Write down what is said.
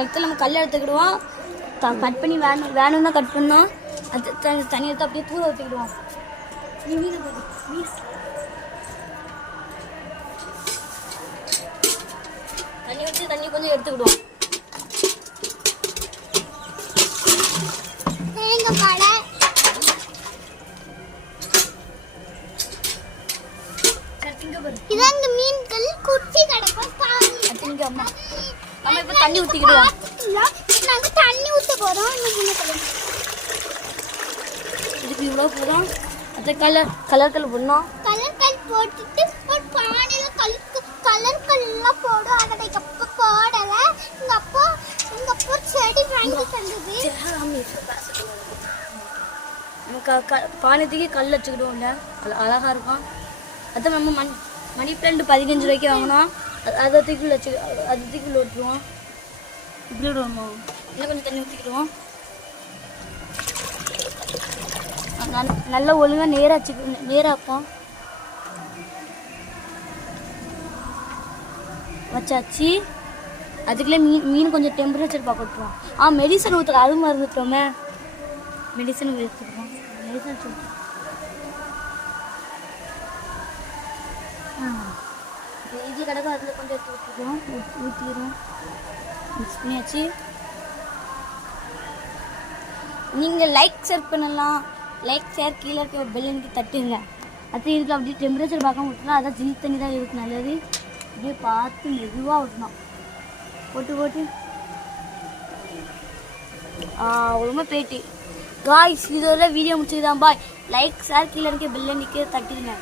இடத்துல நம்ம கல் எடுத்துக்கிடுவோம். கட் பண்ணி வேணும்னா கட் பண்ணோம். அது தண்ணி எடுத்து அப்படியே தூர ஊற்றிக்கிடுவோம். தண்ணி ஊற்றி தண்ணி கொஞ்சம் எடுத்துக்கிடுவோம். இதாங்க மீன்கள் குட்டி கிடக்கும் பாருங்க. அம்மா நம்ம இப்ப தண்ணி ஊத்திக்கிடுவோம். நாங்க தண்ணி ஊத்த போறோம். இதுக்கு இவ்வளவு போதும். அத கலர் போடணும். கலர் போட்டுட்டு ஒரு பானையில கலர் கல்லாம் போடும். அதோட அப்பா போடல. எங்க அப்பா செடி வாங்கி தந்தது. நம்ம பானைக்கு கல் வச்சுக்கிடுவோம்ல, அழகா இருக்கும். அதான் நம்ம மணி பிளான்ட் 15 ரூபாய்க்கு வாங்கினோம். அதை தூக்கி ஊற்றுவோம். இப்படி விடுவோமா? இன்னும் கொஞ்சம் தண்ணி ஊற்றிக்கிடுவோம். நல்லா ஒழுங்காக நேராப்போம். வச்சாச்சு. அதுக்குள்ளே மீன் கொஞ்சம் டெம்பரேச்சர் பார்க்க விட்டுருவோம். மெடிசன் ஊற்றுறோம். அது மறந்துட்டோமே. மெடிசன் எடுத்துக்கிறோம். மெடிசன் சொல்லிட்டு இது கிடக்கும். அதில் கொஞ்சம் எடுத்து ஊற்றிக்கிறோம். ஊற்றிக்கிறோம். மிக்ஸ் பண்ணியாச்சு. நீங்கள் லைக் ஷேர் பண்ணலாம். லைக் ஷேர் கீழே இருக்க பெல்லுக்கு தட்டுங்க. அது இதில் அப்படியே டெம்பரேச்சர் பார்க்காம விட்டுலாம். அதான் ஜில் தண்ணி தான் இருக்கு நல்லது. அப்படியே பார்த்து மெதுவாக விட்டணும். போட்டு ஒழுங்காக போயிட்டு காய்ஸ் இதோட வீடியோ முடிச்சுதான். பாய். லைக் ஷேர் கீழே இருக்க பெல்லுக்கு தட்டிடுங்க.